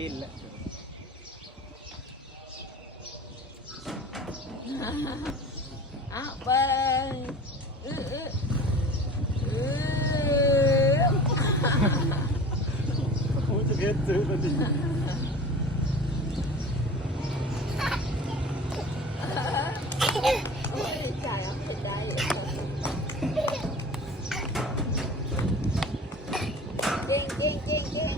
ลิ้นแล้วอ้าวไปโอ้จะเพี้ยนซื้อมาดิจ่ายเอาไปได้เก่งเก่งเก่งเก่ง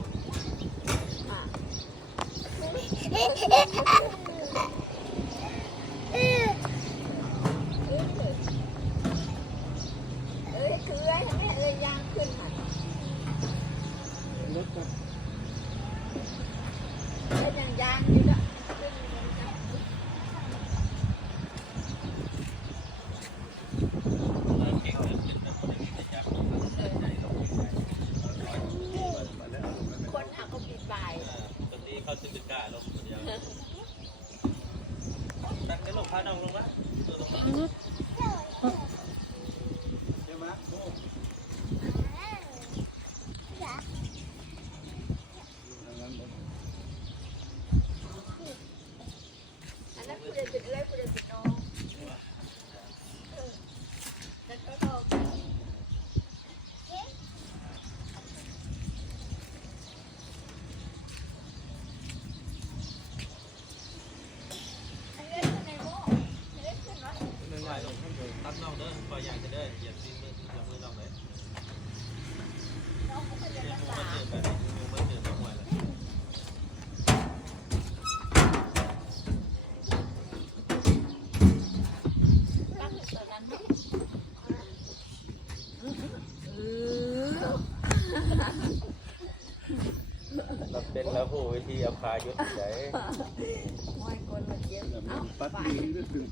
คือไอ้แม่เลยยางขึ้นหันไอ้ยังยางอยู่ละคนหักก็ปิดบ่ายตอนนี้เขาจะดึกกาลงคนเดียวตัดกระโหลกพาน้องลงมาตัวลงมาใช่ไหมโอ้อันนั้นคุณจะติดเลยคุณจะติดน้องแล้วก็เราตัดน้องเด้อปล่อยใหญ่จะเด้อเหยียบตีนมือเหยียบมือน้องเลยมือมันเดือดแบบมือมันเดือดทั้งวันเลยเราเป็นแล้วโหวิธีเอาพายุดใจไม่คนละเยอะปัดดีด้วยดึง